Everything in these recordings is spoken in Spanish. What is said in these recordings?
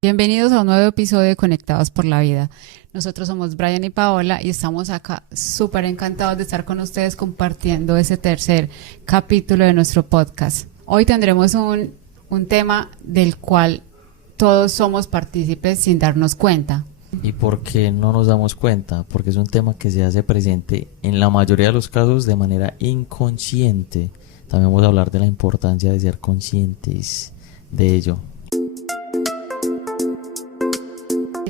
Bienvenidos a un nuevo episodio de Conectados por la Vida. Nosotros somos Brian y Paola y estamos acá súper encantados de estar con ustedes compartiendo ese tercer capítulo de nuestro podcast. Hoy tendremos un tema del cual todos somos partícipes sin darnos cuenta. ¿Y por qué no nos damos cuenta? Porque es un tema que se hace presente en la mayoría de los casos de manera inconsciente. También vamos a hablar de la importancia de ser conscientes de ello.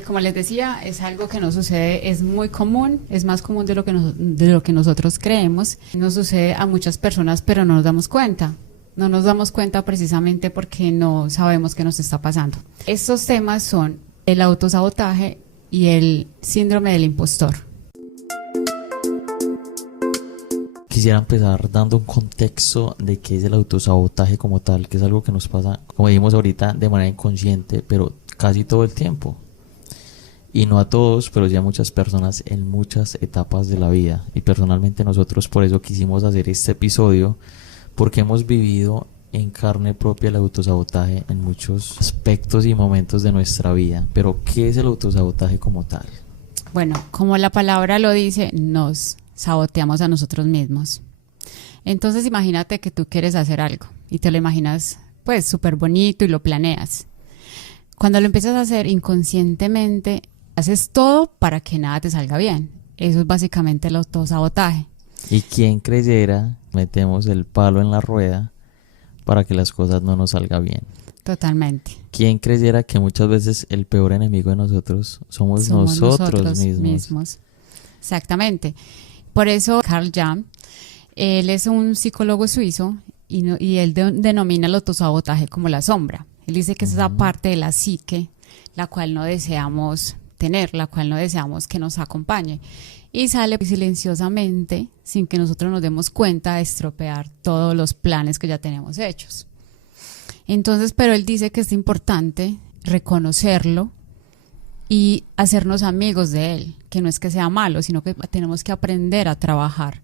Como les decía, es algo que nos sucede, es muy común, es más común de lo que nosotros creemos. Nos sucede a muchas personas, pero no nos damos cuenta. No nos damos cuenta precisamente porque no sabemos qué nos está pasando. Estos temas son el autosabotaje y el síndrome del impostor. Quisiera empezar dando un contexto de qué es el autosabotaje como tal, que es algo que nos pasa, como dijimos ahorita, de manera inconsciente, pero casi todo el tiempo. Y no a todos, pero sí a muchas personas en muchas etapas de la vida. Y personalmente nosotros por eso quisimos hacer este episodio, porque hemos vivido en carne propia el autosabotaje en muchos aspectos y momentos de nuestra vida. Pero ¿qué es el autosabotaje como tal? Bueno, como la palabra lo dice, nos saboteamos a nosotros mismos. Entonces imagínate que tú quieres hacer algo y te lo imaginas pues súper bonito y lo planeas. Cuando lo empiezas a hacer inconscientemente, haces todo para que nada te salga bien. Eso es básicamente el autosabotaje. Y quien creyera, metemos el palo en la rueda para que las cosas no nos salgan bien. Totalmente. ¿Quién creyera que muchas veces el peor enemigo de nosotros somos nosotros mismos? Exactamente. Por eso Carl Jung, él es un psicólogo suizo y él denomina el autosabotaje como la sombra. Él dice que es esa parte de la psique la cual no deseamos tener, la cual no deseamos que nos acompañe. Y sale silenciosamente, sin que nosotros nos demos cuenta, de estropear todos los planes que ya tenemos hechos. Entonces, pero él dice que es importante reconocerlo y hacernos amigos de él, que no es que sea malo, sino que tenemos que aprender a trabajar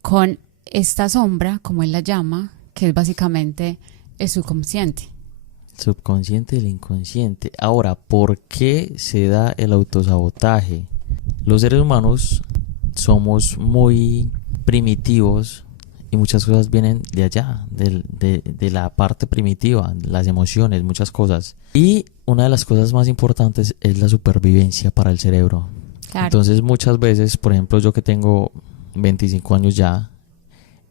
con esta sombra, como él la llama, que es básicamente el subconsciente. Subconsciente y el inconsciente. Ahora, ¿por qué se da el autosabotaje? Los seres humanos somos muy primitivos y muchas cosas vienen de allá, de la parte primitiva, las emociones, muchas cosas. Y una de las cosas más importantes es la supervivencia para el cerebro. Claro. Entonces muchas veces, por ejemplo, yo que tengo 25 años ya,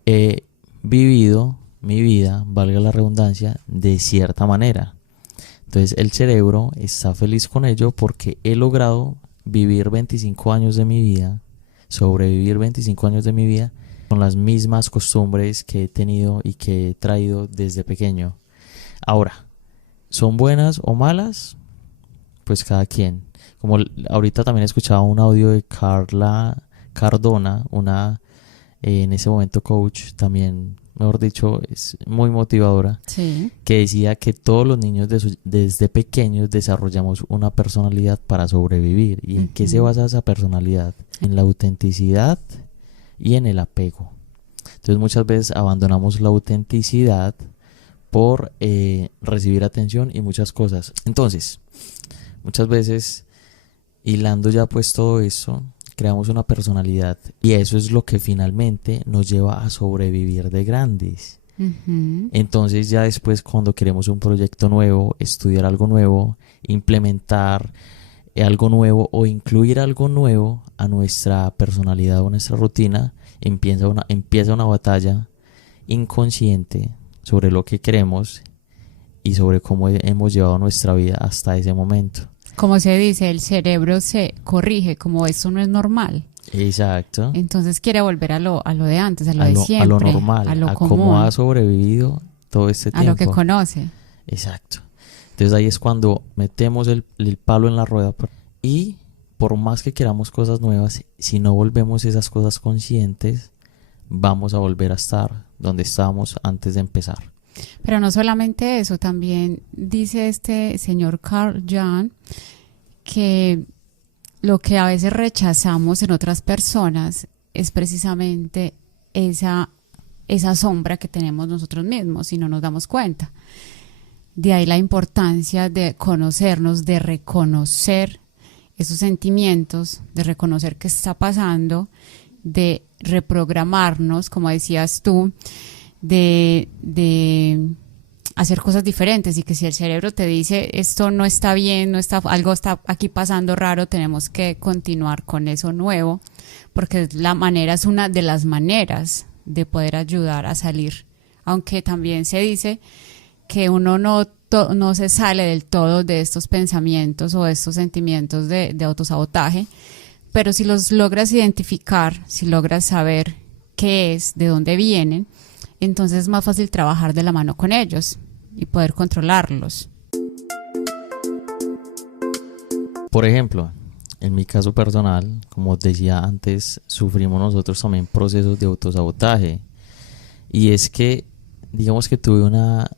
he vivido mi vida, valga la redundancia, de cierta manera. Entonces el cerebro está feliz con ello porque he logrado vivir 25 años de mi vida, sobrevivir 25 años de mi vida con las mismas costumbres que he tenido y que he traído desde pequeño. Ahora, ¿son buenas o malas? Pues cada quien. Como ahorita también escuchaba un audio de Carla Cardona, una en ese momento coach, también, mejor dicho, es muy motivadora, Sí. Que decía que todos los niños desde pequeños desarrollamos una personalidad para sobrevivir. ¿Y en qué se basa esa personalidad? En la autenticidad y en el apego. Entonces muchas veces abandonamos la autenticidad por recibir atención y muchas cosas. Entonces, muchas veces, hilando ya pues todo eso, creamos una personalidad y eso es lo que finalmente nos lleva a sobrevivir de grandes. Entonces ya después, cuando queremos un proyecto nuevo, estudiar algo nuevo, implementar algo nuevo o incluir algo nuevo a nuestra personalidad o a nuestra rutina, empieza una batalla inconsciente sobre lo que queremos y sobre cómo hemos llevado nuestra vida hasta ese momento. Como se dice, el cerebro se corrige, como esto no es normal. Exacto. Entonces quiere volver a lo de antes, a lo de siempre, a lo normal, a lo a común, cómo ha sobrevivido todo este tiempo. a lo que conoce. Exacto. Entonces ahí es cuando metemos el palo en la rueda y por más que queramos cosas nuevas, si no volvemos esas cosas conscientes, vamos a volver a estar donde estábamos antes de empezar. Pero no solamente eso, también dice este señor Carl Jung que lo que a veces rechazamos en otras personas es precisamente esa sombra que tenemos nosotros mismos y no nos damos cuenta. De ahí la importancia de conocernos, de reconocer esos sentimientos, de reconocer qué está pasando, de reprogramarnos, como decías tú, de hacer cosas diferentes, y que si el cerebro te dice esto no está bien, algo está aquí pasando raro, tenemos que continuar con eso nuevo, porque es una de las maneras de poder ayudar a salir. Aunque también se dice que uno no se sale del todo de estos pensamientos o de estos sentimientos de autosabotaje, pero si los logras identificar, si logras saber qué es, de dónde vienen, entonces es más fácil trabajar de la mano con ellos y poder controlarlos. Por ejemplo, en mi caso personal, como decía antes, sufrimos nosotros también procesos de autosabotaje. Y es que, digamos que tuve una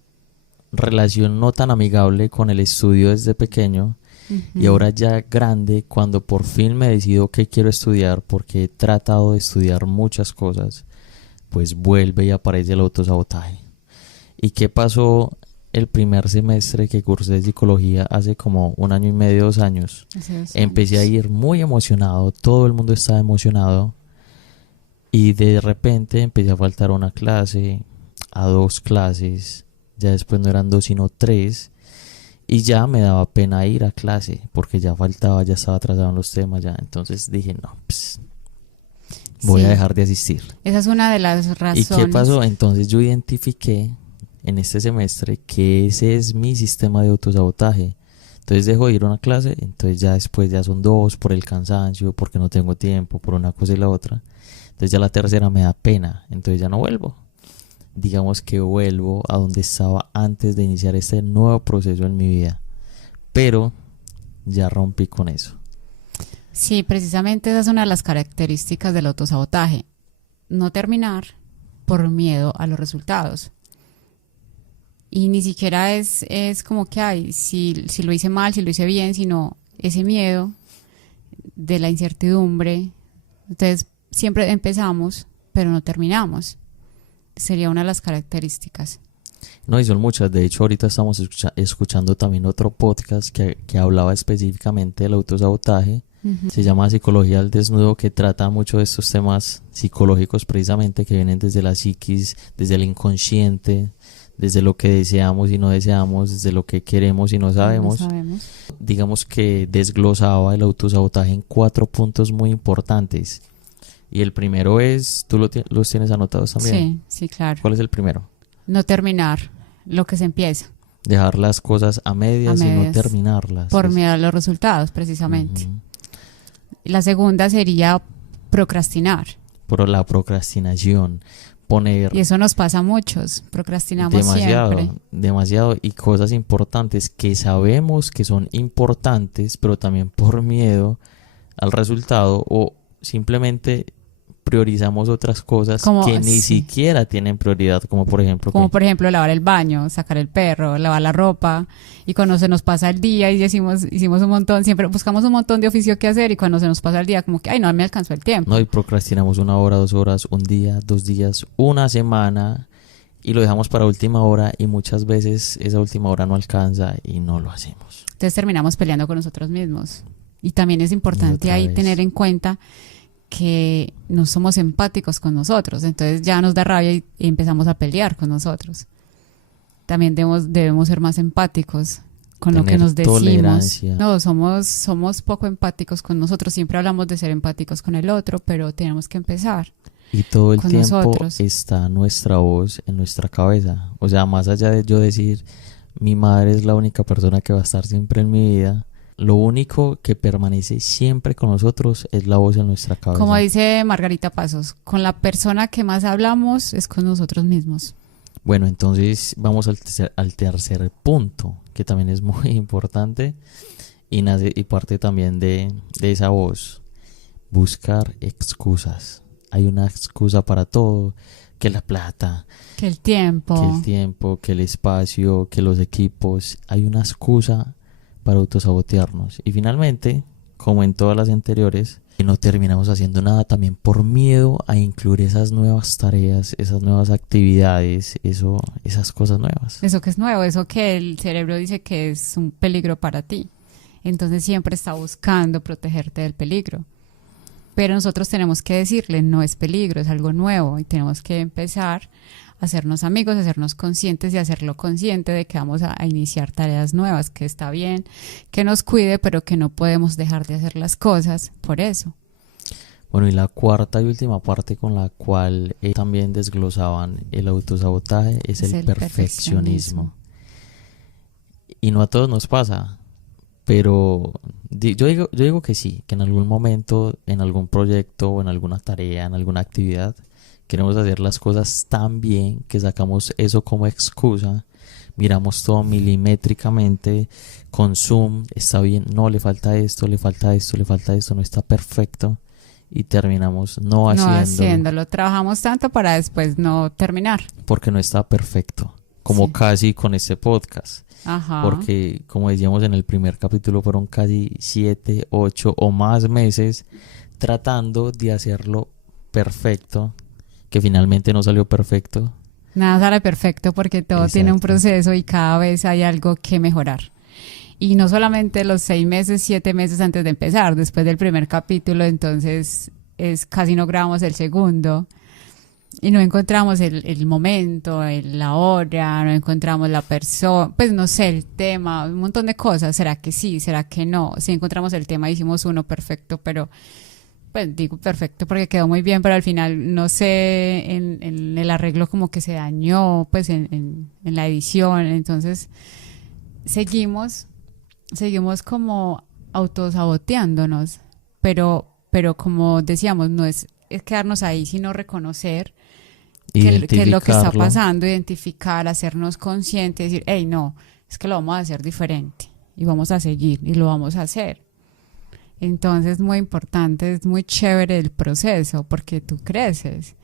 relación no tan amigable con el estudio desde pequeño, y ahora ya grande, cuando por fin me decido qué quiero estudiar, porque he tratado de estudiar muchas cosas, pues vuelve y aparece el autosabotaje. ¿Y qué pasó el primer semestre que cursé psicología hace como 1 año y medio, 2 años? Empecé a ir muy emocionado, todo el mundo estaba emocionado, y de repente empecé a faltar una clase, a 2 clases, ya después no eran 2 sino 3, y ya me daba pena ir a clase porque ya faltaba, ya estaba atrasado en los temas ya. Entonces dije, no, voy a dejar de asistir. Esa es una de las razones. ¿Y qué pasó? Entonces yo identifiqué en este semestre que ese es mi sistema de autosabotaje. Entonces dejo de ir a una clase, entonces ya después ya son 2 por el cansancio, porque no tengo tiempo, por una cosa y la otra. Entonces ya la tercera me da pena, entonces ya no vuelvo. Digamos que vuelvo a donde estaba antes de iniciar este nuevo proceso en mi vida, pero ya rompí con eso. Sí, precisamente esa es una de las características del autosabotaje: no terminar por miedo a los resultados. Y ni siquiera es como que si lo hice mal, si lo hice bien, sino ese miedo de la incertidumbre. Entonces siempre empezamos pero no terminamos. Sería una de las características. No, y son muchas. De hecho, ahorita estamos escuchando también otro podcast que hablaba específicamente del autosabotaje. Se llama Psicología al Desnudo, que trata mucho de estos temas psicológicos precisamente, que vienen desde la psiquis, desde el inconsciente, desde lo que deseamos y no deseamos, desde lo que queremos y no sabemos. Digamos que desglosaba el autosabotaje en 4 puntos muy importantes. Y el primero es, ¿tú los tienes anotados también? Sí, claro. ¿Cuál es el primero? No terminar lo que se empieza. Dejar las cosas a medias y no terminarlas. Por miedo a los resultados, precisamente. La segunda sería procrastinar. Por la procrastinación. Y eso nos pasa a muchos. Procrastinamos siempre. Demasiado. Y cosas importantes que sabemos que son importantes, pero también por miedo al resultado, o simplemente priorizamos otras cosas que ni siquiera tienen prioridad, como por ejemplo lavar el baño, sacar el perro, lavar la ropa, y cuando se nos pasa el día y hicimos un montón, siempre buscamos un montón de oficio que hacer, y cuando se nos pasa el día como que no me alcanzó el tiempo. No, y procrastinamos 1 hora, 2 horas, 1 día, 2 días, 1 semana, y lo dejamos para última hora, y muchas veces esa última hora no alcanza y no lo hacemos. Entonces terminamos peleando con nosotros mismos. Y también es importante ahí tener en cuenta que no somos empáticos con nosotros, entonces ya nos da rabia y empezamos a pelear con nosotros. También debemos ser más empáticos con lo que nos decimos. Tolerancia. No, somos poco empáticos con nosotros. Siempre hablamos de ser empáticos con el otro, pero tenemos que empezar. Y todo el tiempo está nuestra voz en nuestra cabeza. O sea, más allá de yo decir, mi madre es la única persona que va a estar siempre en mi vida, lo único que permanece siempre con nosotros es la voz en nuestra cabeza. Como dice Margarita Pasos, con la persona que más hablamos es con nosotros mismos. Bueno, entonces vamos al tercer punto, que también es muy importante y parte también de esa voz: buscar excusas. Hay una excusa para todo, que la plata, que el tiempo, que el espacio, que los equipos. Hay una excusa para autosabotearnos. Y finalmente, como en todas las anteriores, y no terminamos haciendo nada también por miedo a incluir esas nuevas tareas, esas nuevas actividades, esas cosas nuevas. Eso que es nuevo, eso que el cerebro dice que es un peligro para ti. Entonces siempre está buscando protegerte del peligro. Pero nosotros tenemos que decirle, no es peligro, es algo nuevo y tenemos que empezar a hacernos amigos, a hacernos conscientes y hacerlo consciente de que vamos a iniciar tareas nuevas, que está bien, que nos cuide, pero que no podemos dejar de hacer las cosas por eso. Bueno, y la cuarta y última parte con la cual también desglosaban el autosabotaje es el perfeccionismo. Y no a todos nos pasa, pero yo digo que sí, que en algún momento, en algún proyecto o en alguna tarea, en alguna actividad, queremos hacer las cosas tan bien que sacamos eso como excusa, miramos todo milimétricamente, con zoom, está bien, no, le falta esto, le falta esto, le falta esto, no está perfecto, y terminamos no haciéndolo. Trabajamos tanto para después no terminar. Porque no está perfecto, como Sí. casi con este podcast. Ajá. Porque, como decíamos en el primer capítulo, fueron casi 7, 8 o más meses tratando de hacerlo perfecto, que finalmente no salió perfecto. Nada sale perfecto porque todo tiene un proceso y cada vez hay algo que mejorar. Y no solamente los 6 meses, 7 meses antes de empezar, después del primer capítulo, entonces casi no grabamos el segundo. Y no encontramos el momento, la hora, no encontramos la persona, pues no sé, el tema, un montón de cosas. ¿Será que sí? ¿Será que no? Si encontramos el tema, hicimos uno perfecto, pero pues digo perfecto porque quedó muy bien, pero al final, no sé, en el arreglo como que se dañó, pues en la edición. Entonces seguimos como autosaboteándonos, pero como decíamos, no es quedarnos ahí, sino reconocer qué es lo que está pasando, identificar, hacernos conscientes, decir, hey, no, es que lo vamos a hacer diferente y vamos a seguir y lo vamos a hacer. Entonces, muy importante, es muy chévere el proceso porque tú creces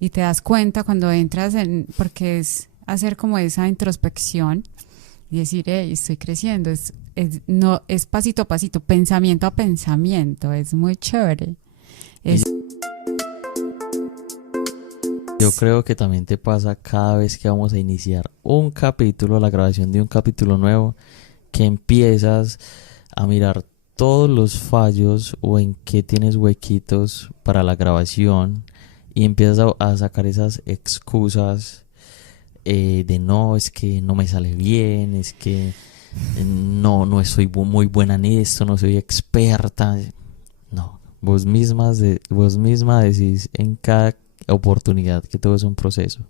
y te das cuenta cuando entras porque es hacer como esa introspección y decir, hey, estoy creciendo, no, es pasito a pasito, pensamiento a pensamiento, es muy chévere. Yo creo que también te pasa cada vez que vamos a iniciar un capítulo, la grabación de un capítulo nuevo, que empiezas a mirar todos los fallos o en qué tienes huequitos para la grabación y empiezas a sacar esas excusas de no, es que no me sale bien, es que no soy muy buena en esto, no soy experta. No, vos misma decís en cada oportunidad que todo es un proceso.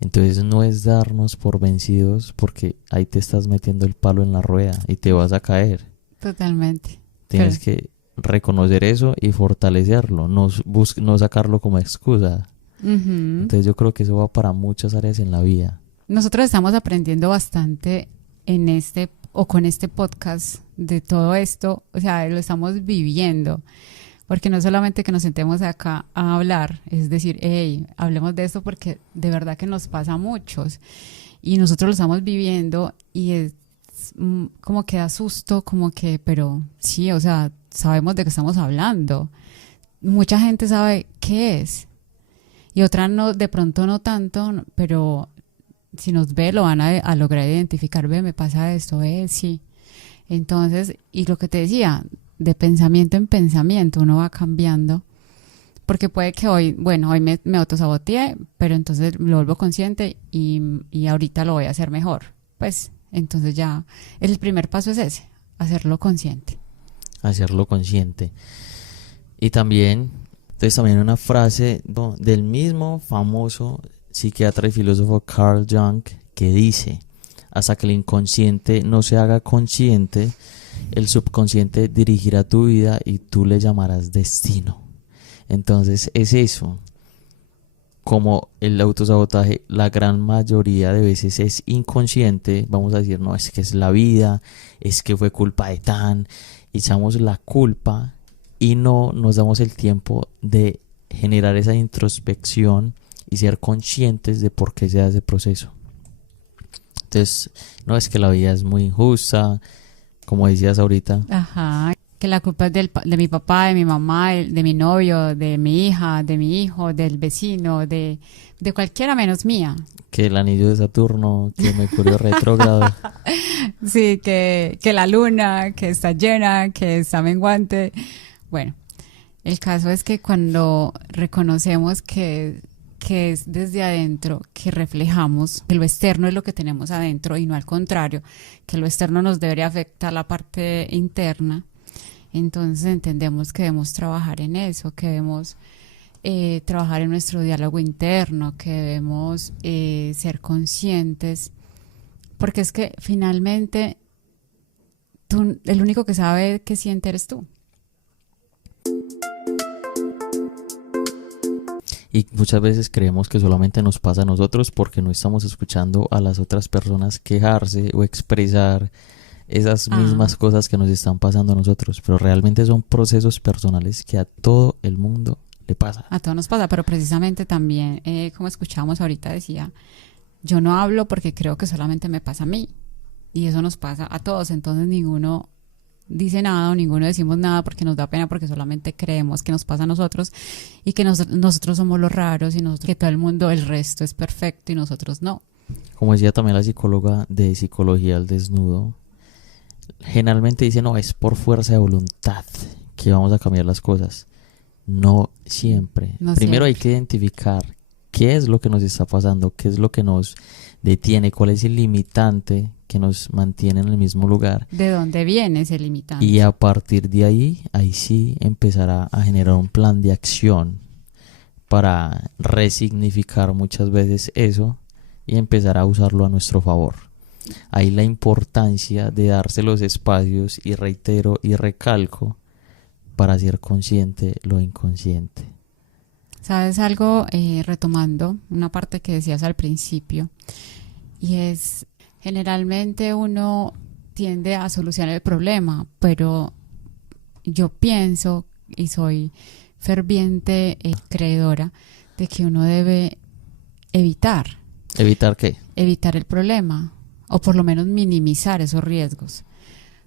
Entonces no es darnos por vencidos porque ahí te estás metiendo el palo en la rueda y te vas a caer. Totalmente. Tienes que reconocer eso y fortalecerlo, no sacarlo como excusa. Uh-huh. Entonces yo creo que eso va para muchas áreas en la vida. Nosotros estamos aprendiendo bastante con este podcast de todo esto, o sea, lo estamos viviendo. Porque no solamente que nos sentemos acá a hablar, es decir, hey, hablemos de esto porque de verdad que nos pasa a muchos y nosotros lo estamos viviendo y es como que da susto, como que, pero sí, o sea, sabemos de qué estamos hablando. Mucha gente sabe qué es y otra no, de pronto no tanto, pero si nos ve lo van a lograr identificar, ve, me pasa esto, sí. Entonces, y lo que te decía, de pensamiento en pensamiento uno va cambiando porque puede que hoy me autosaboteé, pero entonces lo vuelvo consciente y ahorita lo voy a hacer mejor, pues entonces ya el primer paso es ese, hacerlo consciente y también una frase del mismo famoso psiquiatra y filósofo Carl Jung que dice: hasta que el inconsciente no se haga consciente, el subconsciente dirigirá tu vida y tú le llamarás destino. Entonces es eso. Como el autosabotaje la gran mayoría de veces es inconsciente, vamos a decir, no, es que es la vida, es que fue culpa de echamos la culpa y no nos damos el tiempo de generar esa introspección y ser conscientes de por qué se hace ese proceso. Entonces, no es que la vida es muy injusta, como decías ahorita. Ajá. que la culpa es de mi papá, de mi mamá, de mi novio, de mi hija, de mi hijo, del vecino, de cualquiera menos mía. Que el anillo de Saturno, que Mercurio retrógrado. Sí, que la luna, que está llena, que está menguante. Bueno, el caso es que cuando reconocemos que es desde adentro que reflejamos, que lo externo es lo que tenemos adentro y no al contrario, que lo externo nos debería afectar la parte interna, entonces entendemos que debemos trabajar en eso, que debemos trabajar en nuestro diálogo interno, que debemos ser conscientes, porque es que finalmente el único que sabe qué siente eres tú. Y muchas veces creemos que solamente nos pasa a nosotros porque no estamos escuchando a las otras personas quejarse o expresar esas mismas cosas que nos están pasando a nosotros. Pero realmente son procesos personales que a todo el mundo le pasa. A todos nos pasa, pero precisamente también, como escuchábamos ahorita, decía, yo no hablo porque creo que solamente me pasa a mí. Y eso nos pasa a todos, entonces ninguno dice nada o ninguno decimos nada porque nos da pena, porque solamente creemos que nos pasa a nosotros y que nosotros somos los raros y que todo el mundo, el resto es perfecto y nosotros no. Como decía también la psicóloga de Psicología al Desnudo, generalmente dice, no, es por fuerza de voluntad que vamos a cambiar las cosas. No siempre. No Primero siempre. hay que identificar qué es lo que nos está pasando, qué es lo que nos detiene, cuál es el limitante que nos mantiene en el mismo lugar. ¿De dónde viene ese limitante? Y a partir de ahí sí empezará a generar un plan de acción para resignificar muchas veces eso y empezar a usarlo a nuestro favor. Ahí la importancia de darse los espacios, y reitero y recalco, para ser consciente lo inconsciente. ¿Sabes algo? Retomando una parte que decías al principio, y es, generalmente uno tiende a solucionar el problema, pero yo pienso y soy ferviente creedora de que uno debe evitar ¿Evitar qué? el problema, o por lo menos minimizar esos riesgos.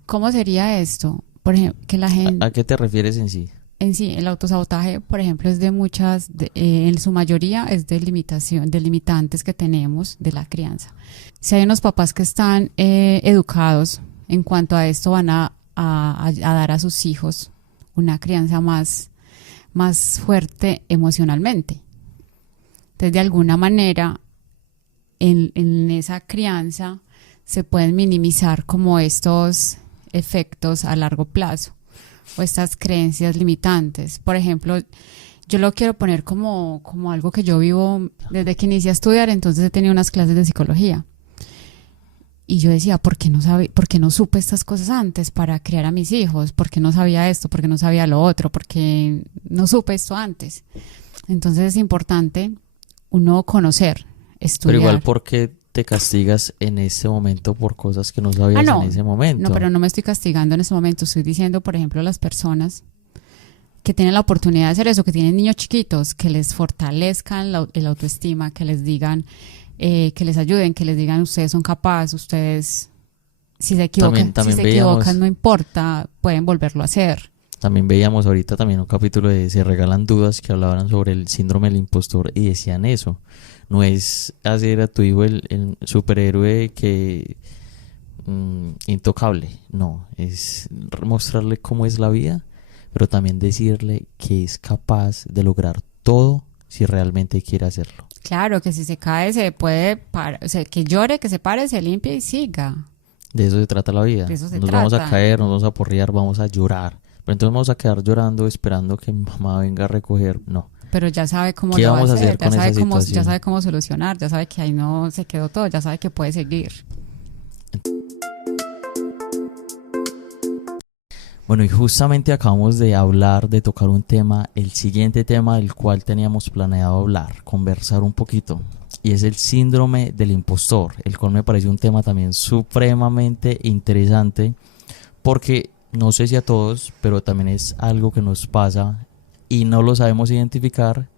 ¿Cómo sería esto? Por ejemplo, que la gente... ¿A qué te refieres en sí? En sí, el autosabotaje, por ejemplo, es de en su mayoría es de limitantes que tenemos de la crianza. Si hay unos papás que están educados en cuanto a esto, van a dar a sus hijos una crianza más fuerte emocionalmente. Entonces, de alguna manera, en esa crianza se pueden minimizar como estos efectos a largo plazo o estas creencias limitantes. Por ejemplo, yo lo quiero poner como algo que yo vivo desde que inicié a estudiar, entonces he tenido unas clases de psicología. Y yo decía, ¿por qué no supe estas cosas antes para criar a mis hijos? ¿Por qué no sabía esto? ¿Por qué no sabía lo otro? ¿Por qué no supe esto antes? Entonces es importante uno conocer, estudiar. Pero igual, ¿por qué te castigas en ese momento por cosas que no sabías en ese momento? No, pero no me estoy castigando en ese momento. Estoy diciendo, por ejemplo, a las personas que tienen la oportunidad de hacer eso, que tienen niños chiquitos, que les fortalezcan el autoestima, que les digan, que les ayuden, que les digan, ustedes son capaces, ustedes, si se equivocan, También si se equivocan, no importa, pueden volverlo a hacer. También veíamos ahorita también un capítulo de Se Regalan Dudas que hablaban sobre el síndrome del impostor y decían eso. No es hacer a tu hijo el superhéroe que intocable, no, es mostrarle cómo es la vida, pero también decirle que es capaz de lograr todo si realmente quiere hacerlo. Claro, que si se cae se puede parar, o sea, que llore, que se pare, se limpie y siga. De eso se trata la vida. De eso se Nos trata. vamos a caer, nos vamos a porrear, vamos a llorar. Pero entonces vamos a quedar llorando esperando que mi mamá venga a recoger. No. Pero ya sabe cómo ¿Qué lo va vamos a a hacer hacer, con esa situación? ya sabe cómo solucionar, ya sabe que ahí no se quedó todo, ya sabe que puede seguir. Bueno, y justamente acabamos de hablar, de tocar un tema, el siguiente tema del cual teníamos planeado hablar, conversar un poquito, y es el síndrome del impostor, el cual me parece un tema también supremamente interesante, porque no sé si a todos, pero también es algo que nos pasa y no lo sabemos identificar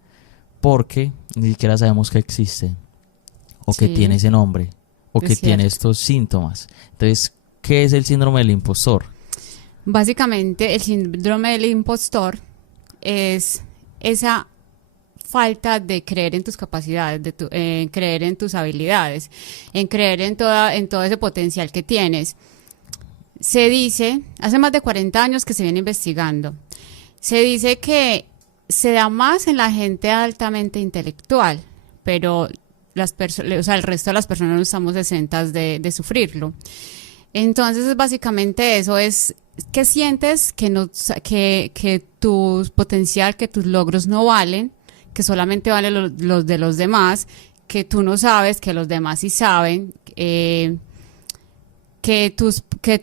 porque ni siquiera sabemos que existe, o que Sí, tiene ese nombre, o es que tiene cierto. estos síntomas. Entonces, ¿qué es el síndrome del impostor? Básicamente, el síndrome del impostor es esa falta de creer en tus capacidades, en creer en tus habilidades, en creer en todo ese potencial que tienes. Se dice, hace más de 40 años que se viene investigando, se dice que se da más en la gente altamente intelectual, pero o sea, el resto de las personas no estamos exentas de sufrirlo. Entonces, es básicamente eso, es que sientes que, no, que tu potencial, que tus logros no valen, que solamente valen los de los demás, que tú no sabes, que los demás sí saben, que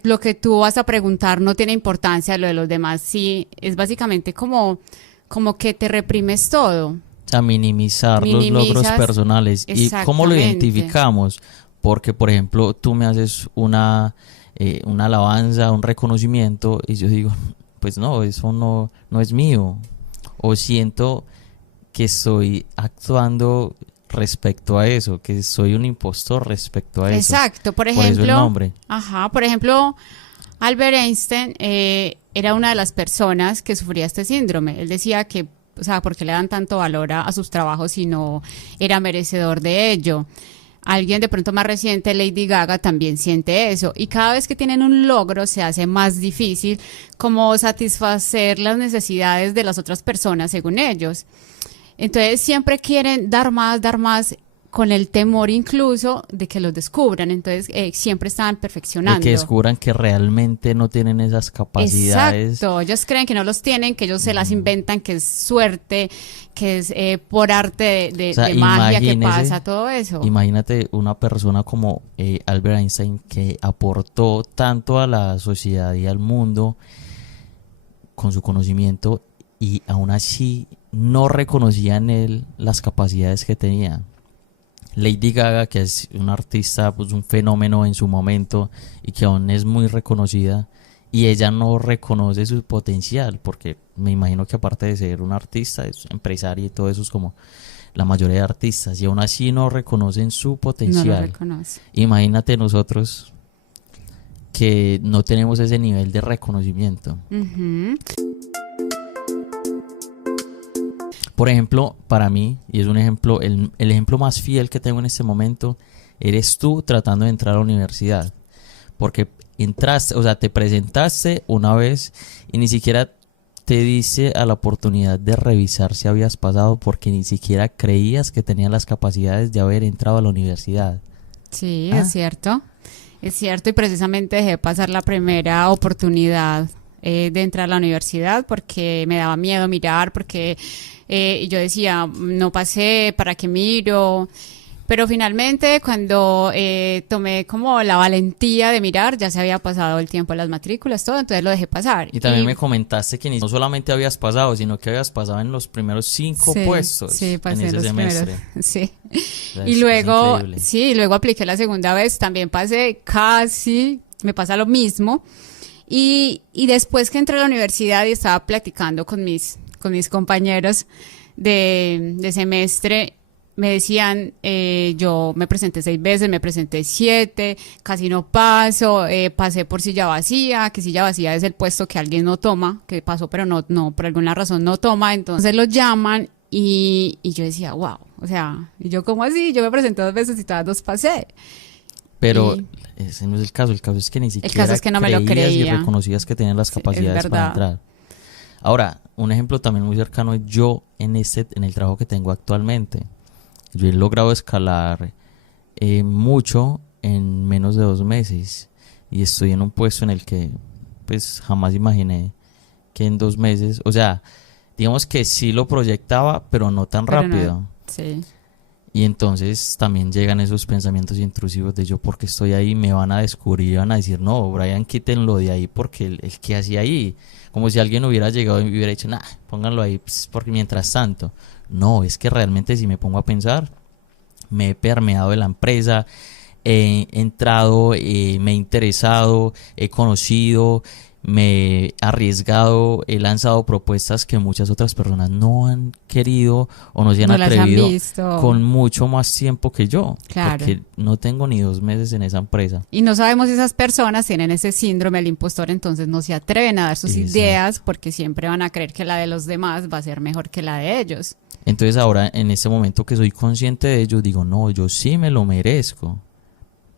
lo que tú vas a preguntar no tiene importancia, lo de los demás sí, es básicamente como que te reprimes todo. O sea, minimizar los logros personales. ¿Y cómo lo identificamos? Porque, por ejemplo, tú me haces una alabanza, un reconocimiento, y yo digo, pues no, eso no es mío. O siento que estoy actuando respecto a eso, que soy un impostor respecto a eso. Exacto, por ejemplo, eso el nombre. Por ejemplo, Albert Einstein era una de las personas que sufría este síndrome. Él decía que, o sea, ¿por qué le dan tanto valor a sus trabajos si no era merecedor de ello? Alguien de pronto más reciente, Lady Gaga, también siente eso. Y cada vez que tienen un logro se hace más difícil como satisfacer las necesidades de las otras personas según ellos. Entonces siempre quieren dar más, con el temor incluso de que los descubran. Entonces siempre están perfeccionando. De que descubran que realmente no tienen esas capacidades. Exacto, ellos creen que no los tienen, que ellos se las inventan, que es suerte, que es por arte de magia que pasa, todo eso. Imagínate una persona como Albert Einstein, que aportó tanto a la sociedad y al mundo con su conocimiento, y aún así no reconocía en él las capacidades que tenía. Lady Gaga, que es una artista, pues un fenómeno en su momento y que aún es muy reconocida, y ella no reconoce su potencial, porque me imagino que aparte de ser una artista, es empresaria y todo eso, es como la mayoría de artistas, y aún así no reconocen su potencial. No lo reconoce. Imagínate nosotros que no tenemos ese nivel de reconocimiento. Uh-huh. Por ejemplo, para mí, y es un ejemplo, el ejemplo más fiel que tengo en este momento, eres tú tratando de entrar a la universidad. Porque entraste, o sea, te presentaste una vez y ni siquiera te diste a la oportunidad de revisar si habías pasado, porque ni siquiera creías que tenías las capacidades de haber entrado a la universidad. Sí, es cierto, y precisamente dejé pasar la primera oportunidad de entrar a la universidad porque me daba miedo mirar, porque yo decía, no pasé, ¿para qué miro? Pero finalmente cuando tomé como la valentía de mirar, ya se había pasado el tiempo de las matrículas, todo, entonces lo dejé pasar. Y también me comentaste que no solamente habías pasado, sino que habías pasado en los primeros 5 puestos. Sí, pasé en ese los semestre. Sí. O sea, Y luego apliqué la segunda vez, también pasé casi, me pasa lo mismo. Y después que entré a la universidad y estaba platicando con mis compañeros de semestre, me decían, yo me presenté 6 veces, me presenté 7, casi no paso, pasé por silla vacía, que silla vacía es el puesto que alguien no toma, que pasó pero no por alguna razón no toma, entonces lo llaman y yo decía, wow, o sea, y yo ¿cómo así? Yo me presenté 2 veces y todas 2 pasé. Pero ese no es el caso es que ni siquiera el caso es que no me lo creía y reconocías que tenías las capacidades para entrar. Ahora, un ejemplo también muy cercano es yo en el trabajo que tengo actualmente. Yo he logrado escalar mucho en menos de 2 meses y estoy en un puesto en el que pues jamás imaginé que en 2 meses, o sea, digamos que sí lo proyectaba, pero no tan rápido. Sí. Y entonces también llegan esos pensamientos intrusivos de yo porque estoy ahí, me van a descubrir y van a decir, no, Brian, quítenlo de ahí porque el que hacía ahí, como si alguien hubiera llegado y hubiera dicho, nah, pónganlo ahí porque mientras tanto. No, es que realmente si me pongo a pensar, me he permeado de la empresa, he entrado, me he interesado, he conocido, me he arriesgado, he lanzado propuestas que muchas otras personas no han querido o no se han No las han atrevido visto. con mucho más tiempo que yo, Claro. porque no tengo ni 2 meses en esa empresa. Y no sabemos si esas personas tienen ese síndrome del impostor, entonces no se atreven a dar sus Exacto. ideas porque siempre van a creer que la de los demás va a ser mejor que la de ellos. Entonces ahora, en este momento que soy consciente de ello, digo, no, yo sí me lo merezco.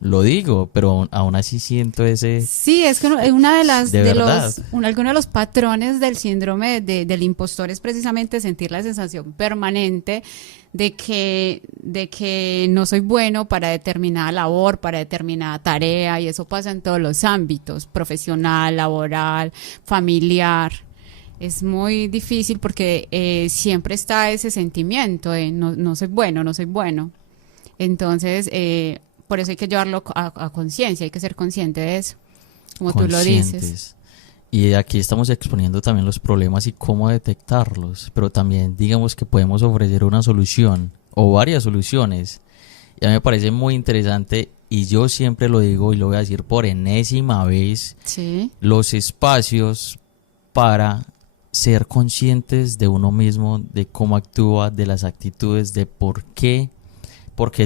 Lo digo, pero aún así siento ese... Sí, es que una de las De verdad. alguno de los patrones del síndrome del impostor es precisamente sentir la sensación permanente de que no soy bueno para determinada labor, para determinada tarea, y eso pasa en todos los ámbitos, profesional, laboral, familiar. Es muy difícil porque siempre está ese sentimiento de no soy bueno, no soy bueno. Entonces, por eso hay que llevarlo a conciencia, hay que ser consciente de eso, como tú lo dices. conscientes. Y aquí estamos exponiendo también los problemas y cómo detectarlos, pero también digamos que podemos ofrecer una solución o varias soluciones. Y a mí me parece muy interesante, y yo siempre lo digo y lo voy a decir por enésima vez, Sí, los espacios para ser conscientes de uno mismo, de cómo actúa, de las actitudes, de por qué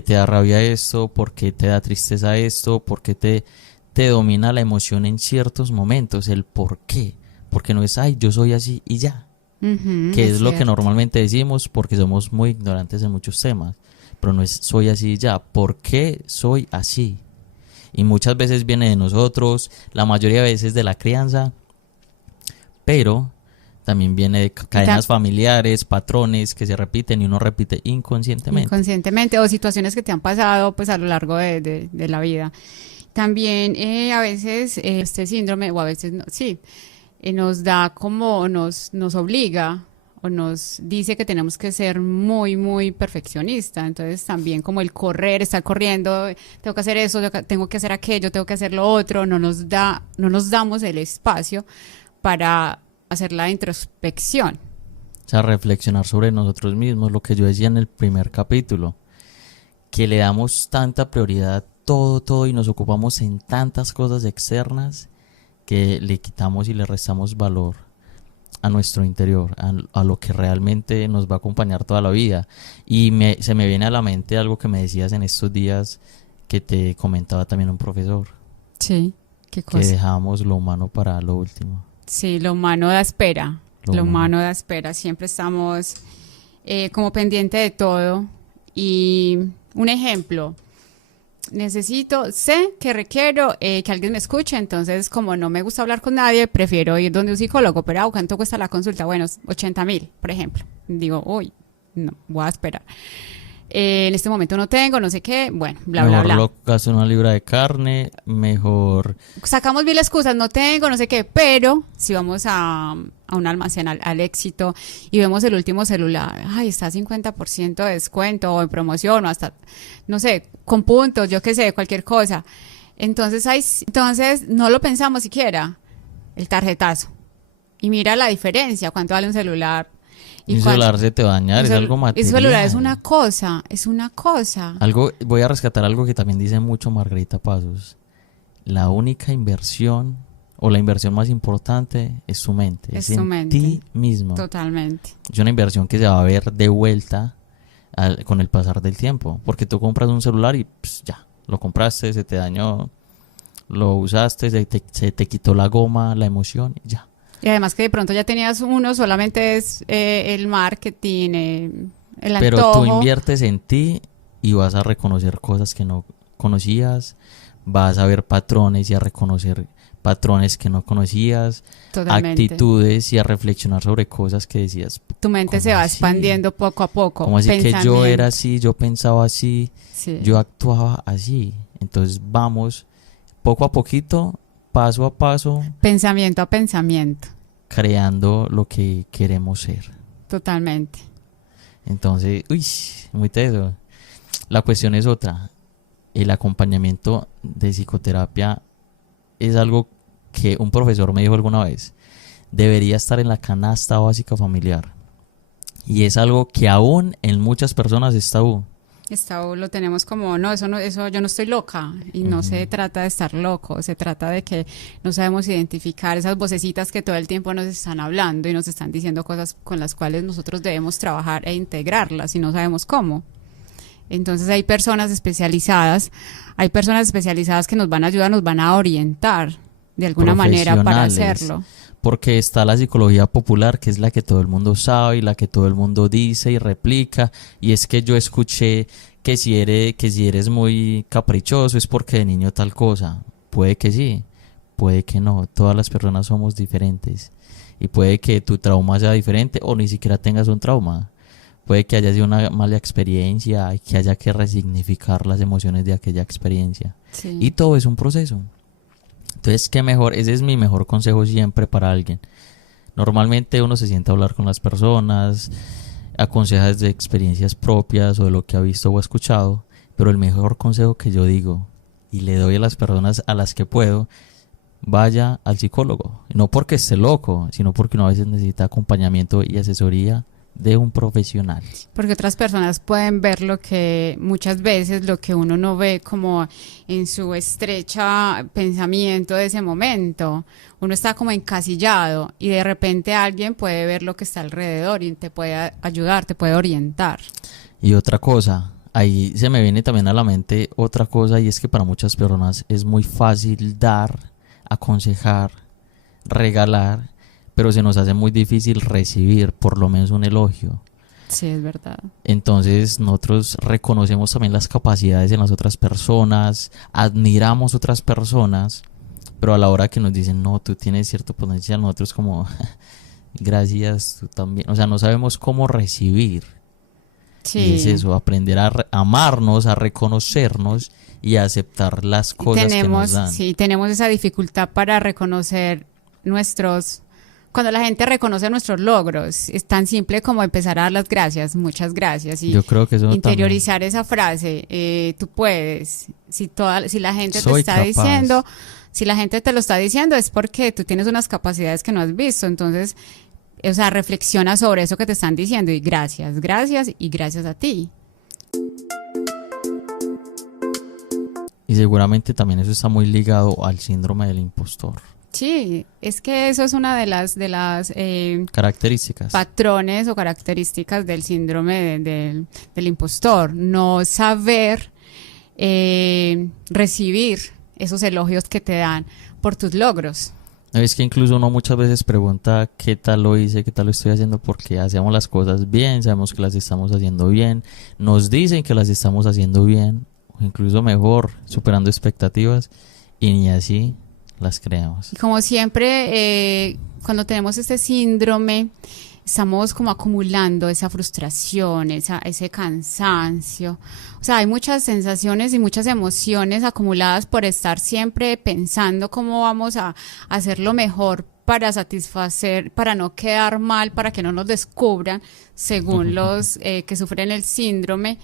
te da rabia esto, por qué te da tristeza esto, por qué te domina la emoción en ciertos momentos, el por qué. Porque no es, ay, yo soy así y ya, ujú, que es lo que cierto. normalmente decimos porque somos muy ignorantes en muchos temas. Pero no es, soy así y ya, ¿por qué soy así? Y muchas veces viene de nosotros, la mayoría de veces de la crianza, pero también viene de cadenas familiares, patrones que se repiten y uno repite inconscientemente. Inconscientemente, o situaciones que te han pasado pues a lo largo de la vida. También a veces este síndrome, o a veces no, sí, nos da como, nos obliga o nos dice que tenemos que ser muy, muy perfeccionista. Entonces también como el correr, estar corriendo, tengo que hacer eso, tengo que hacer aquello, tengo que hacer lo otro, no nos damos el espacio para hacer la introspección. O sea, reflexionar sobre nosotros mismos, lo que yo decía en el primer capítulo, que le damos tanta prioridad a todo y nos ocupamos en tantas cosas externas que le quitamos y le restamos valor a nuestro interior, a lo que realmente nos va a acompañar toda la vida. Y se me viene a la mente algo que me decías en estos días, que te comentaba también un profesor, Sí, qué que cosa. dejamos lo humano para lo último. Sí, lo humano da espera. Lo humano da espera. Siempre estamos como pendiente de todo. Y un ejemplo, sé que requiero que alguien me escuche, entonces como no me gusta hablar con nadie, prefiero ir donde un psicólogo, pero ¿cuánto cuesta la consulta? Bueno, 80,000, por ejemplo. Digo, uy, no, voy a esperar. En este momento no tengo, no sé qué, bueno, bla, Mejor bla, bla. lo gasto en una libra de carne, mejor... Sacamos mil excusas, no tengo, no sé qué, pero si vamos a un almacén al éxito y vemos el último celular, ay, está a 50% de descuento o en promoción o hasta, no sé, con puntos, yo qué sé, cualquier cosa. Entonces no lo pensamos siquiera, el tarjetazo. Y mira la diferencia, cuánto vale un celular. Un celular se te va a dañar, es algo material. El celular es una cosa. Voy a rescatar algo que también dice mucho Margarita Pasos. La única inversión o la inversión más importante es tu mente. Es en tu mente. ti mismo. Totalmente. Es una inversión que se va a ver de vuelta con el pasar del tiempo. Porque tú compras un celular y pues, ya, lo compraste, se te dañó, lo usaste, se te quitó la goma, la emoción y ya. Y además que de pronto ya tenías uno, solamente es el marketing, el Pero antojo. tú inviertes en ti y vas a reconocer cosas que no conocías, vas a ver patrones y a reconocer patrones que no conocías, Totalmente. actitudes y a reflexionar sobre cosas que decías. Tu mente se va así? expandiendo poco a poco. Como así que yo era así, yo pensaba así, Sí. yo actuaba así. Entonces vamos poco a poquito, paso a paso, Pensamiento a pensamiento. creando lo que queremos ser. Totalmente. Entonces, muy teso. La cuestión es otra. El acompañamiento de psicoterapia es algo que un profesor me dijo alguna vez. Debería estar en la canasta básica familiar. Y es algo que aún en muchas personas es tabú. Lo tenemos como, no, eso no, eso yo no estoy loca. Y no se trata de estar loco, se trata de que no sabemos identificar esas vocecitas que todo el tiempo nos están hablando y nos están diciendo cosas con las cuales nosotros debemos trabajar e integrarlas y no sabemos cómo. Entonces hay personas especializadas que nos van a ayudar, nos van a orientar de alguna manera para hacerlo. Porque está la psicología popular, que es la que todo el mundo sabe y la que todo el mundo dice y replica. Y es que yo escuché que si eres muy caprichoso es porque de niño tal cosa. Puede que sí, puede que no. Todas las personas somos diferentes. Y puede que tu trauma sea diferente o ni siquiera tengas un trauma. Puede que haya sido una mala experiencia y que haya que resignificar las emociones de aquella experiencia. Sí. Y todo es un proceso. Entonces, qué mejor, ese es mi mejor consejo siempre para alguien. Normalmente uno se sienta a hablar con las personas, aconseja desde experiencias propias o de lo que ha visto o escuchado, pero el mejor consejo que yo digo y le doy a las personas a las que puedo, vaya al psicólogo. No porque esté loco, sino porque uno a veces necesita acompañamiento y asesoría de un profesional. Porque otras personas pueden ver muchas veces lo que uno no ve como en su estrecha pensamiento de ese momento. Uno está como encasillado y de repente alguien puede ver lo que está alrededor y te puede ayudar, te puede orientar. Y otra cosa, ahí se me viene también a la mente otra cosa, y es que para muchas personas es muy fácil dar, aconsejar, regalar, pero se nos hace muy difícil recibir por lo menos un elogio. Sí, es verdad. Entonces nosotros reconocemos también las capacidades en las otras personas, admiramos otras personas, pero a la hora que nos dicen, no, tú tienes cierto potencial, nosotros como, gracias, tú también. O sea, no sabemos cómo recibir. Sí. Y es eso, aprender a amarnos, a reconocernos y a aceptar las cosas que nos dan. Sí, tenemos esa dificultad para reconocer cuando la gente reconoce nuestros logros, es tan simple como empezar a dar las gracias, muchas gracias, y yo creo que eso interiorizar esa frase, tú puedes. Si la gente Soy te está capaz. diciendo, si la gente te lo está diciendo es porque tú tienes unas capacidades que no has visto, entonces, o sea, reflexiona sobre eso que te están diciendo y gracias y gracias a ti. Y seguramente también eso está muy ligado al síndrome del impostor. Sí, es que eso es una de las características, patrones o características del síndrome del impostor. No saber recibir esos elogios que te dan por tus logros. Es que incluso uno muchas veces pregunta qué tal lo hice, qué tal lo estoy haciendo, porque hacemos las cosas bien, sabemos que las estamos haciendo bien, nos dicen que las estamos haciendo bien, o incluso mejor, superando expectativas, y ni así las creamos. Y como siempre, cuando tenemos este síndrome, estamos como acumulando esa frustración, ese cansancio. O sea, hay muchas sensaciones y muchas emociones acumuladas por estar siempre pensando cómo vamos a hacer lo mejor para satisfacer, para no quedar mal, para que no nos descubran, según los que sufren el síndrome,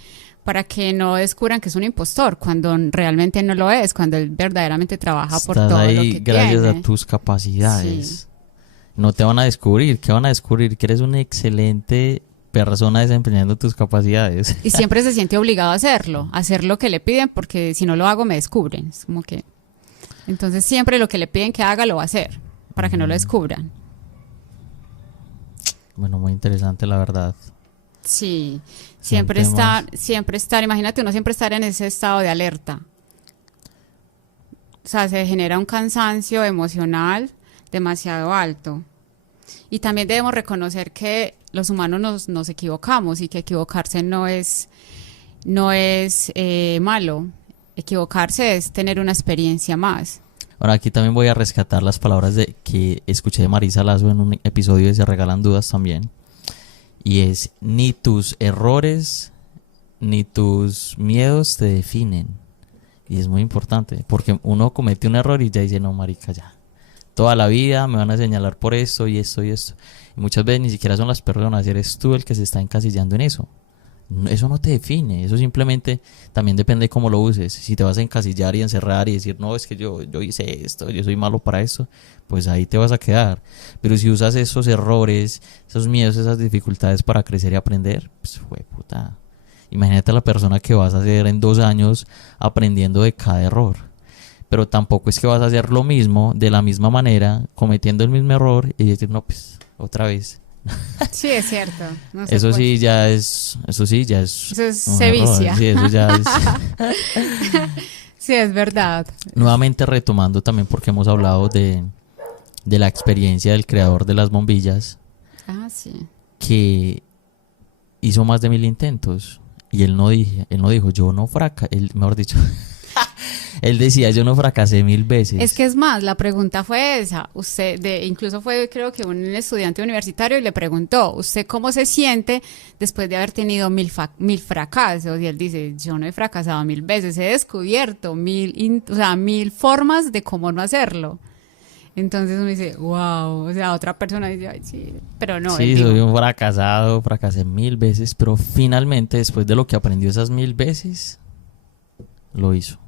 para que no descubran que es un impostor, cuando realmente no lo es, cuando él verdaderamente trabaja por todo ahí lo que gracias tiene. a tus capacidades. Sí. No te van a descubrir. ¿Qué van a descubrir? Que eres una excelente persona desempeñando tus capacidades. Y siempre se siente obligado a hacer lo que le piden, porque si no lo hago me descubren. Es como que... Entonces siempre lo que le piden que haga lo va a hacer, para que no lo descubran. Bueno, muy interesante la verdad. Sí, siempre estar, imagínate uno siempre estar en ese estado de alerta. O sea, se genera un cansancio emocional demasiado alto. Y también debemos reconocer que los humanos nos equivocamos y que equivocarse no es malo. Equivocarse es tener una experiencia más. Ahora aquí también voy a rescatar las palabras que escuché de Marisa Lazo en un episodio de Se Regalan Dudas también. Y es, ni tus errores ni tus miedos te definen. Y es muy importante, porque uno comete un error y ya dice, no, marica, ya. Toda la vida me van a señalar por esto y esto y esto. Y muchas veces ni siquiera son las personas, eres tú el que se está encasillando en eso. Eso no te define, eso simplemente también depende de cómo lo uses. Si te vas a encasillar y encerrar y decir, no, es que yo hice esto, yo soy malo para esto, pues ahí te vas a quedar. Pero si usas esos errores, esos miedos, esas dificultades para crecer y aprender, pues fue puta. Imagínate la persona que vas a ser en 2 años aprendiendo de cada error. Pero tampoco es que vas a hacer lo mismo de la misma manera, cometiendo el mismo error y decir, no, pues, otra vez. Sí, es cierto. No se Eso puede. sí ya es, eso sí ya es Eso es un se error. vicia. Sí, eso ya es. Sí, es verdad. Nuevamente retomando también porque hemos hablado de la experiencia del creador de las bombillas, Ah, sí. que hizo más de 1000 intentos y él no dijo, yo no fracasé, mejor dicho, él decía, yo no fracasé 1000 veces. Es que es más, la pregunta fue esa. Incluso fue creo que un estudiante universitario y le preguntó, ¿usted cómo se siente después de haber tenido 1000 fracasos? Y él dice, yo no he fracasado 1000 veces, he descubierto 1000 formas de cómo no hacerlo. Entonces uno dice, wow, o sea, otra persona dice, ay, sí, pero no, él Sí, dijo, soy un fracasado, fracasé 1000 veces, pero finalmente después de lo que aprendió esas 1000 veces, lo hizo.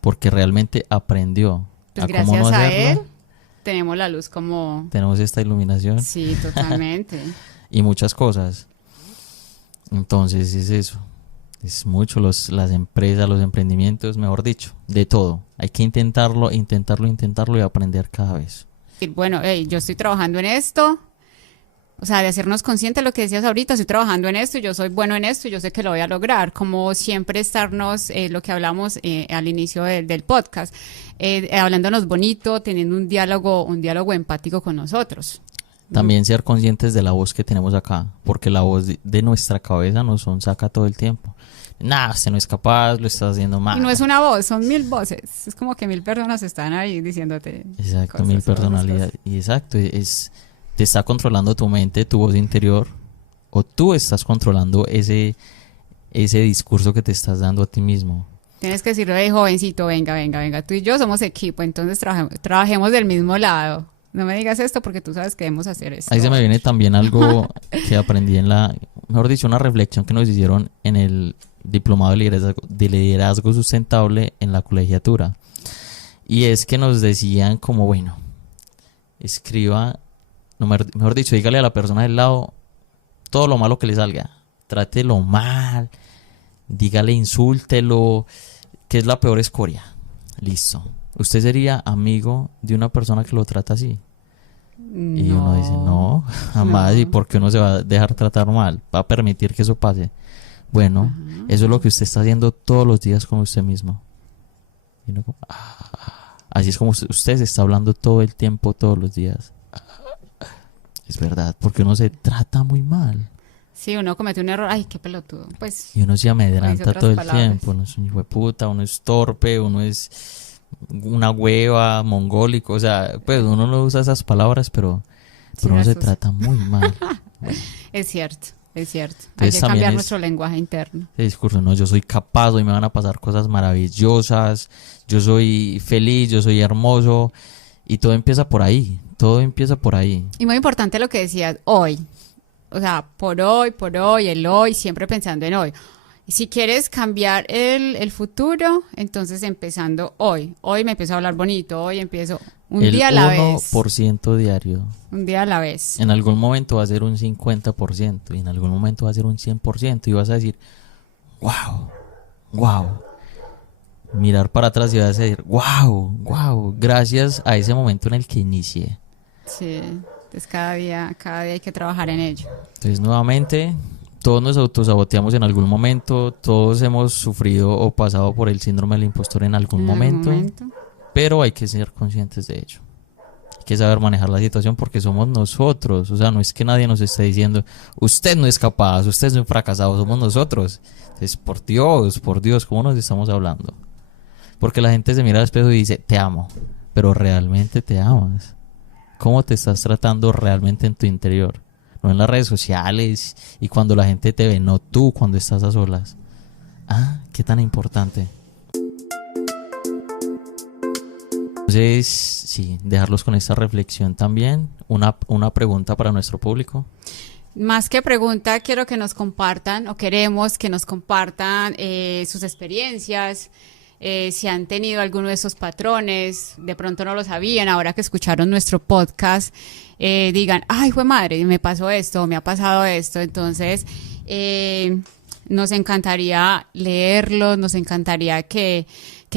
Porque realmente aprendió pues a cómo no gracias a hacerlo. él tenemos la luz como... Tenemos esta iluminación Sí, totalmente. y muchas cosas. Entonces es eso. Es mucho las empresas, los emprendimientos, mejor dicho, de todo. Hay que intentarlo, intentarlo, intentarlo y aprender cada vez. Bueno, hey, yo estoy trabajando en esto, o sea, de hacernos conscientes de lo que decías ahorita, estoy trabajando en esto, yo soy bueno en esto, yo sé que lo voy a lograr, como siempre estarnos, lo que hablamos al inicio del podcast, hablándonos bonito, teniendo un diálogo empático con nosotros. También ser conscientes de la voz que tenemos acá, porque la voz de nuestra cabeza nos saca todo el tiempo. Nah, usted no es capaz, lo está haciendo mal. Y no es una voz, son 1000 voces, es como que 1000 personas están ahí diciéndote Exacto, cosas, 1000 personalidades. Y exacto, te está controlando tu mente, tu voz interior, o tú estás controlando ese discurso que te estás dando a ti mismo. Tienes que decirle, hey, jovencito, venga, tú y yo somos equipo, entonces trabajemos del mismo lado. No me digas esto porque tú sabes que debemos hacer esto. Ahí se me viene también algo que aprendí mejor dicho, una reflexión que nos hicieron en el diplomado de liderazgo sustentable en la colegiatura. Y es que nos decían como, bueno, escriba, mejor dicho, dígale a la persona del lado todo lo malo que le salga. Trátelo mal, dígale, insúltelo, que es la peor escoria. Listo. ¿Usted sería amigo de una persona que lo trata así? Y No, uno dice, no, jamás. no. ¿Y por qué uno se va a dejar tratar mal? ¿Va a permitir que eso pase? Bueno, eso es lo que usted está haciendo todos los días con usted mismo. Y uno como, así es como usted se está hablando todo el tiempo, todos los días. Es verdad, porque uno se trata muy mal. Sí, uno comete un error, ay, qué pelotudo. Pues, Y uno se amedranta otras todo el palabras. tiempo. Uno es un hijo de puta, uno es torpe, uno es una hueva, mongólico. O sea, pues uno no usa esas palabras, pero uno las se usa. trata muy mal. Bueno, Es cierto. Hay Entonces, que también cambiar es- nuestro lenguaje interno. ese discurso, no, yo soy capaz, hoy me van a pasar cosas maravillosas, yo soy feliz, yo soy hermoso. Y todo empieza por ahí, todo empieza por ahí. Y muy importante lo que decías, hoy. O sea, por hoy, el hoy, siempre pensando en hoy. Y si quieres cambiar el futuro, entonces empezando hoy. Hoy me empiezo a hablar bonito, hoy empiezo un El día a la vez. 1% diario. Un día a la vez. En algún momento va a ser un 50% y en algún momento va a ser un 100% y vas a decir, wow, wow. Mirar para atrás y vas a decir, wow, wow, gracias a ese momento en el que inicié. Sí. Entonces cada día hay que trabajar en ello. Entonces, nuevamente, todos nos autosaboteamos en algún momento, todos hemos sufrido o pasado por el síndrome del impostor en algún En algún momento, pero hay que ser conscientes de ello. Hay que saber manejar la situación porque somos nosotros. O sea, no es que nadie nos esté diciendo, usted no es capaz, usted es un fracasado, somos nosotros. Entonces, por Dios, ¿cómo nos estamos hablando? Porque la gente se mira al espejo y dice, te amo, pero realmente te amas. ¿Cómo te estás tratando realmente en tu interior? No en las redes sociales y cuando la gente te ve, no tú cuando estás a solas. Ah, qué tan importante. Entonces, sí, dejarlos con esta reflexión también. Una pregunta para nuestro público. Más que pregunta, quiero que nos compartan o queremos que nos compartan sus experiencias, si han tenido alguno de esos patrones, de pronto no lo sabían, ahora que escucharon nuestro podcast, digan, ay, fue madre, me pasó esto, me ha pasado esto. Entonces, nos encantaría leerlos, nos encantaría que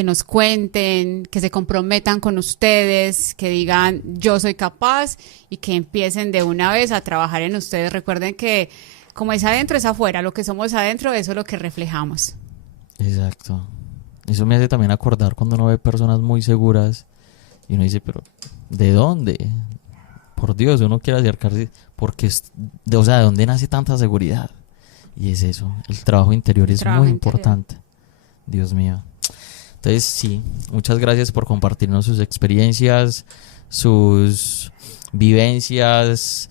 nos cuenten, que se comprometan con ustedes, que digan yo soy capaz y que empiecen de una vez a trabajar en ustedes. Recuerden que como es adentro es afuera, lo que somos adentro, eso es lo que reflejamos. Exacto. Eso me hace también acordar cuando uno ve personas muy seguras y uno dice, pero ¿de dónde? Por Dios, uno quiere acercarse porque ¿de dónde nace tanta seguridad? Y es eso, el trabajo interior es muy importante. Dios mío. Entonces sí, muchas gracias por compartirnos sus experiencias, sus vivencias,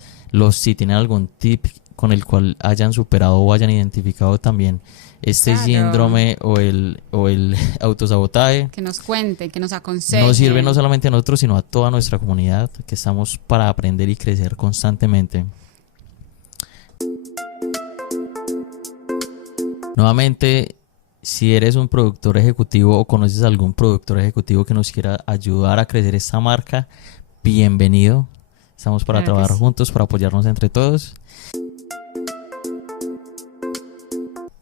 si tienen algún tip con el cual hayan superado o hayan identificado también este síndrome o el autosabotaje. Que nos cuenten, que nos aconsejen. Nos sirve no solamente a nosotros, sino a toda nuestra comunidad, que estamos para aprender y crecer constantemente. Nuevamente, si eres un productor ejecutivo o conoces a algún productor ejecutivo que nos quiera ayudar a crecer esta marca, bienvenido. Estamos para trabajar juntos, para apoyarnos entre todos.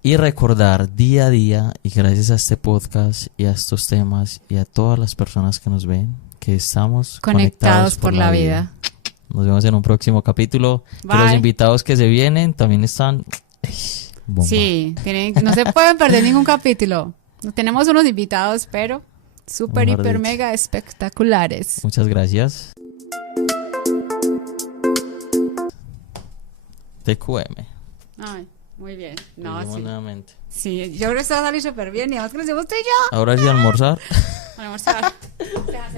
Y recordar día a día, y gracias a este podcast y a estos temas y a todas las personas que nos ven, que estamos conectados por la vida. Nos vemos en un próximo capítulo. Que los invitados que se vienen también están... bomba. Sí, no se pueden perder ningún capítulo. Tenemos unos invitados, pero súper, hiper, mega espectaculares. Muchas gracias. TQM. Ay, muy bien. No, sí. Nuevamente. Sí, yo creo que esto va a salir súper bien. Y además que nos hicimos tú y yo. Ahora sí, almorzar. Almorzar. O sea,